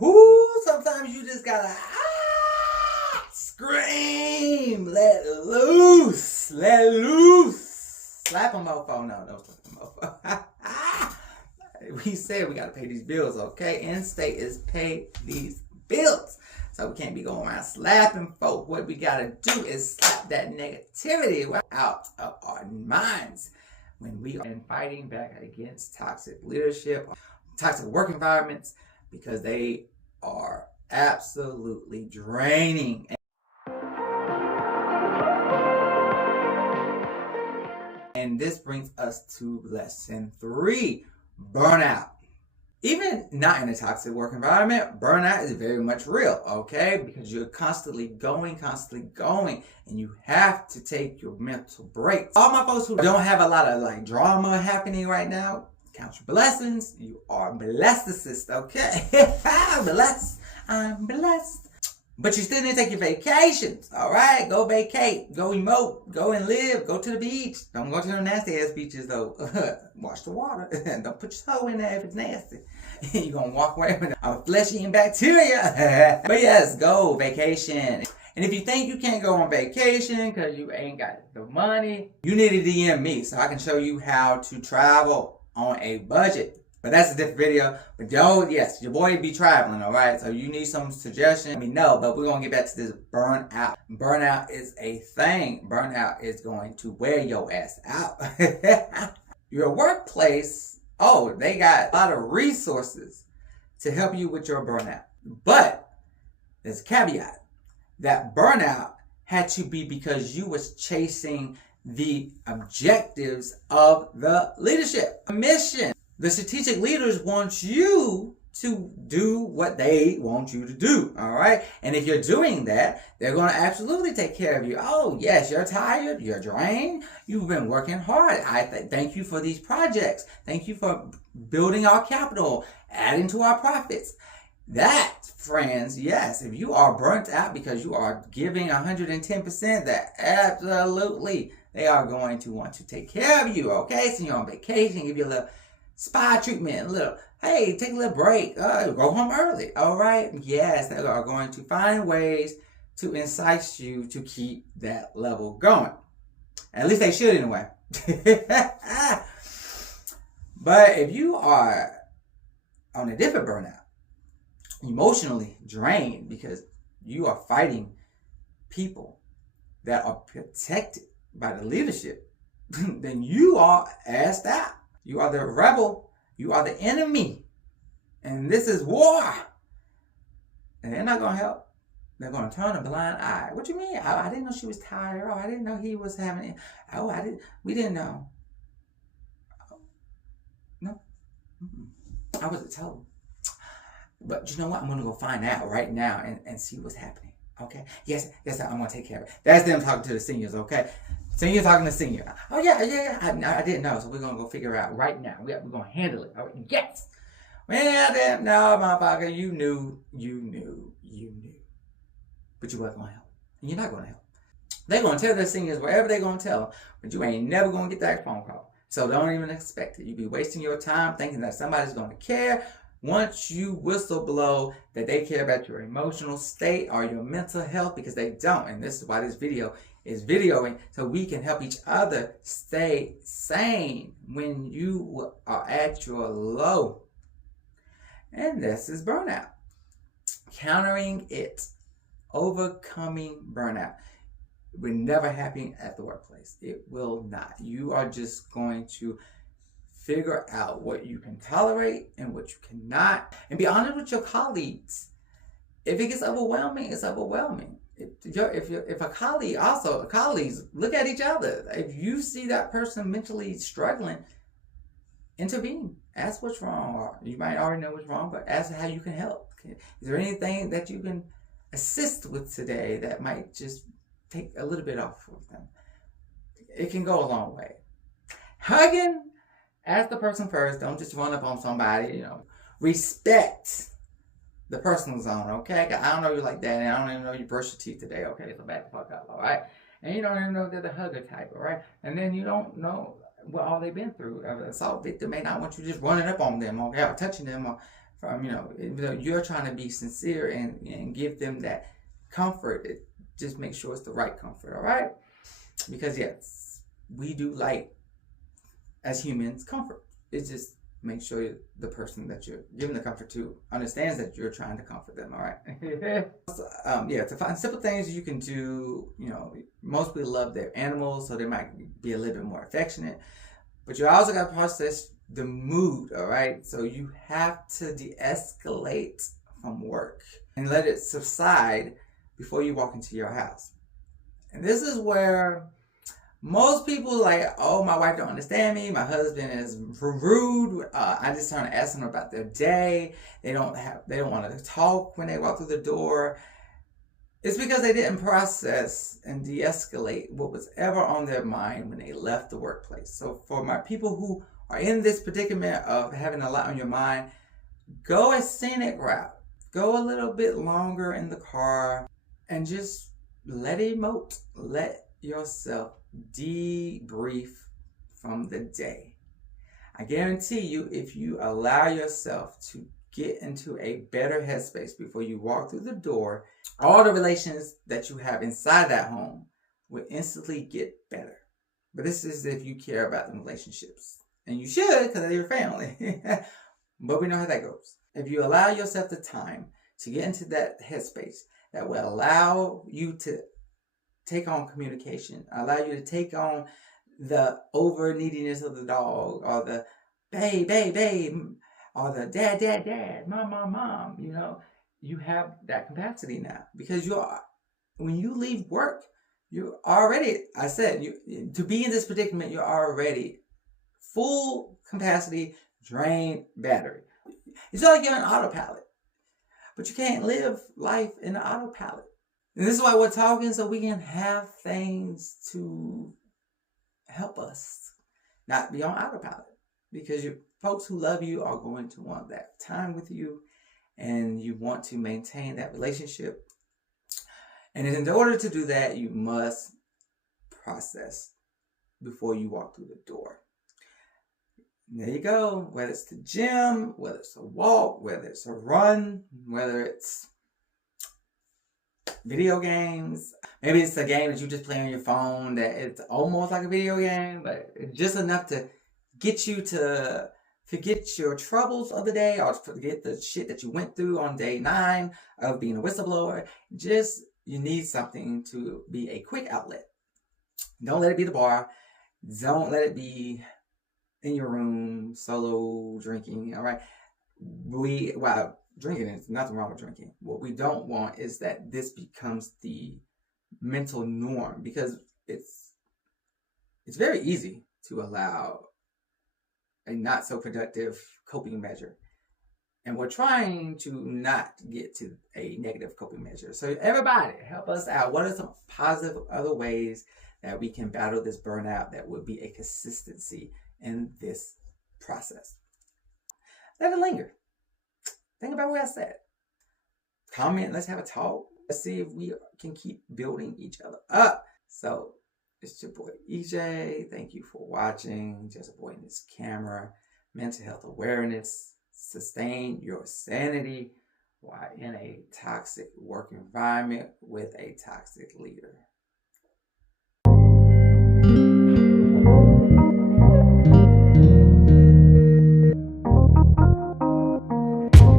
Sometimes you just gotta scream, let loose, slap a mofo. No, don't slap a mofo. We said we gotta pay these bills, okay? End state is pay these bills. So we can't be going around slapping folk. What we gotta do is slap that negativity out of our minds when we are fighting back against toxic leadership, toxic work environments, because they are absolutely draining. And this brings us to lesson 3, burnout. Even not in a toxic work environment, burnout is very much real, okay? Because you're constantly going, and you have to take your mental breaks. All my folks who don't have a lot of drama happening right now, count your blessings. You are blessed, okay? I'm blessed. But you still need to take your vacations, all right? Go vacate, go emote, go and live, go to the beach. Don't go to the nasty ass beaches though. Wash the water. Don't put your toe in there if it's nasty. You're gonna walk away with a flesh-eating bacteria. But yes, go vacation. And if you think you can't go on vacation because you ain't got the money, you need to DM me so I can show you how to travel on a budget. But that's a different video. But yes, your boy be traveling, all right? So you need some suggestions, let me know. But we're going to get back to this burnout. Burnout is a thing. Burnout is going to wear your ass out. Your workplace, they got a lot of resources to help you with your burnout. But there's a caveat. That burnout had to be because you was chasing the objectives of the leadership mission. The strategic leaders want you to do what they want you to do, all right? And if you're doing that, they're going to absolutely take care of you. Oh, yes, you're tired, you're drained, you've been working hard. Thank you for these projects. Thank you for building our capital, adding to our profits. That, friends, yes, if you are burnt out because you are giving 110%, that absolutely, they are going to want to take care of you, okay? So you're on vacation, give you a little spa treatment, hey, take a little break, go home early, all right? Yes, they are going to find ways to entice you to keep that level going. At least they should anyway. But if you are on a different burnout, emotionally drained because you are fighting people that are protected by the leadership, then you are assed out. You are the rebel. You are the enemy. And this is war. And they're not going to help. They're going to turn a blind eye. What you mean? I didn't know she was tired. Oh, I didn't know he was having it. Oh, we didn't know. No. I wasn't told. But you know what? I'm going to go find out right now and see what's happening. Okay? Yes, I'm going to take care of it. That's them talking to the seniors, okay? Senior talking to senior. Oh, yeah. I didn't know, so we're going to go figure it out right now. We're going to handle it. All right? Yes. Well, then, no, motherfucker, you knew. But you wasn't going to help. And you're not going to help. They're going to tell their seniors whatever they're going to tell them, but you ain't never going to get that phone call. So don't even expect it. You be wasting your time thinking that somebody's going to care. Once you whistle blow that they care about your emotional state or your mental health, because they don't. And this is why this video is videoing, so we can help each other stay sane when you are at your low. And this is burnout. Countering it. Overcoming burnout. It will never happen at the workplace. It will not. You are just going to figure out what you can tolerate and what you cannot. And be honest with your colleagues. If it gets overwhelming, it's overwhelming. If a colleague, colleagues, look at each other. If you see that person mentally struggling, intervene. Ask what's wrong. Or you might already know what's wrong, but ask how you can help. Is there anything that you can assist with today that might just take a little bit off of them? It can go a long way. Hugging, ask the person first. Don't just run up on somebody, Respect the personal zone, okay? I don't know you like that, and I don't even know you brush your teeth today, okay? So back the fuck up, all right? And you don't even know they're the hugger type, all right? And then you don't know what all they've been through. An assault victim may not want you just running up on them, okay, or touching them, or from, even though you're trying to be sincere and give them that comfort, just make sure it's the right comfort, all right? Because yes, we do like, as humans, comfort. It's just make sure the person that you're giving the comfort to understands that you're trying to comfort them, all right? To find simple things you can do, most people love their animals, so they might be a little bit more affectionate, but you also got to process the mood, all right? So you have to de-escalate from work and let it subside before you walk into your house. And this is where most people like, oh, my wife don't understand me. My husband is rude. I just trying to ask them about their day. They don't want to talk when they walk through the door. It's because they didn't process and de-escalate what was ever on their mind when they left the workplace. So for my people who are in this predicament of having a lot on your mind, go a scenic route. Go a little bit longer in the car and just let it emote. Let yourself debrief from the day. I guarantee you, if you allow yourself to get into a better headspace before you walk through the door, all the relations that you have inside that home will instantly get better. But this is if you care about the relationships. And you should, because they're your family. But we know how that goes. If you allow yourself the time to get into that headspace, that will allow you to take on communication, allow you to take on the over neediness of the dog, or the babe, babe, babe, or the dad, dad, dad, mom, mom, mom. You have that capacity now, because when you leave work, you're already, to be in this predicament, you're already full capacity, drained battery. It's not like you're on autopilot, but you can't live life in an autopilot. And this is why we're talking, so we can have things to help us not be on autopilot. Because your folks who love you are going to want that time with you, and you want to maintain that relationship. And in order to do that, you must process before you walk through the door. And there you go. Whether it's the gym, whether it's a walk, whether it's a run, whether it's video games. Maybe it's a game that you just play on your phone that it's almost like a video game, but it's just enough to get you to forget your troubles of the day, or forget the shit that you went through on day 9 of being a whistleblower. You need something to be a quick outlet. Don't let it be the bar. Don't let it be in your room, solo drinking, all right? Drinking is nothing wrong with drinking. What we don't want is that this becomes the mental norm, because it's very easy to allow a not so productive coping measure. And we're trying to not get to a negative coping measure. So everybody, help us out. What are some positive other ways that we can battle this burnout that would be a consistency in this process? Let it linger. Think about what I said. Comment, let's have a talk. Let's see if we can keep building each other up. So, it's your boy EJ. Thank you for watching Justaboiandhiscamera. Mental health awareness. Sustain your sanity while in a toxic work environment with a toxic leader.